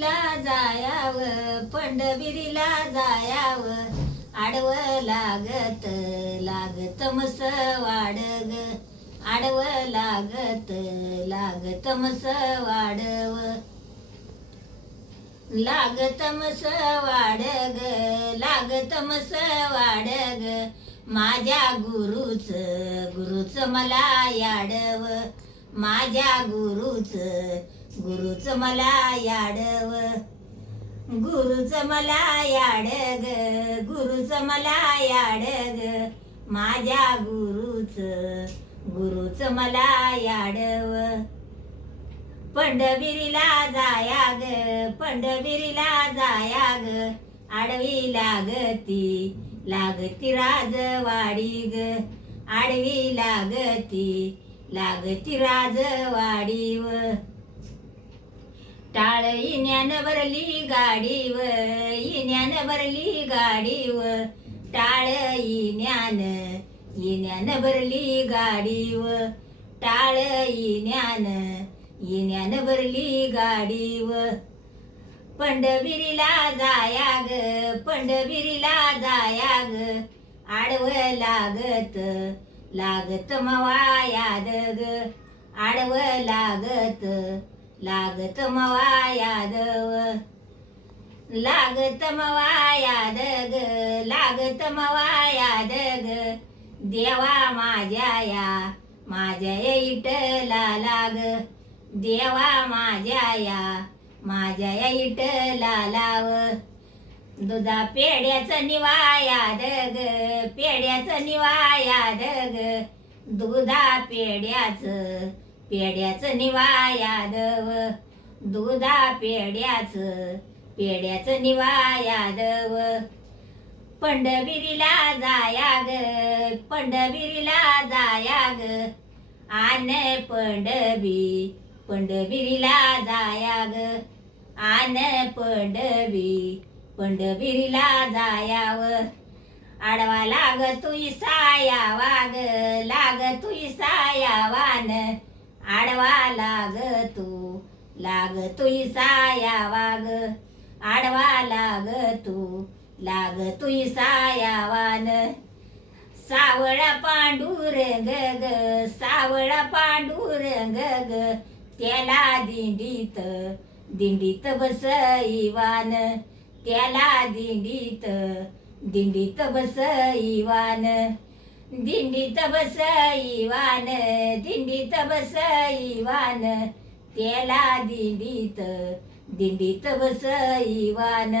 पंढरवीरीला जायाव, पंढरवीरीला जायाव, आडवं लागत लागत मस वाडग, आडवं लागत लागत मस वाडव, लागत मस वाडग, लागत मस वाडग, माझ्या गुरुच मला याडव, माझ्या गुरुच मला याडव, गुरुच मला याडग, गुरुच मला याडग, माझ्या गुरुच मला याडव, पंढरवीरीला जाया ग, पंढरवीरीला जाया ग, आडवी लागती राजवाडी ग, आडवी लागती राजवाडीव, टाळ इन्यान भरली गाडीव, इन्यान भरली गाडीव, टाळ इन्यान भरली गाडीव, टाळ इन्यान भरली गाडीव, पंढरवीरीला जाया ग, पंढरवीरीला जाया ग, आडवं लागत मवा यादग, आडवं लागत मवा यादव, लागत मवा यादग, लागत मवा यादग, देवा माझ्या इटला लाग, देवा माझ्या इटला लाव, दुधा पेड्याचं निवायादग, पेड्याचं निवायादग, दुधा पेड्याचं निवायादव, दुधा पेड्याचं निवायादव, पंढरवीरीला जाया ग, पंढरवीरीला जाया ग, आन पंढरवीरीला जाया ग, आन पंढरवीरीला जायाव, आडवा लाग तुई सायावा ग, लाग तुई सायावान, आडवा लाग तुई सायावा ग, आडवा लाग तुई सायावान, सावळा पांडुरंग ग, सावळा पांडुरंग ग, त्याला दिंडीत बसईवान, त्याला दिंडीत बसईवान, दिंडीत बसईवान, दिंडीत बसईवान, त्याला दिंडीत बसईवान.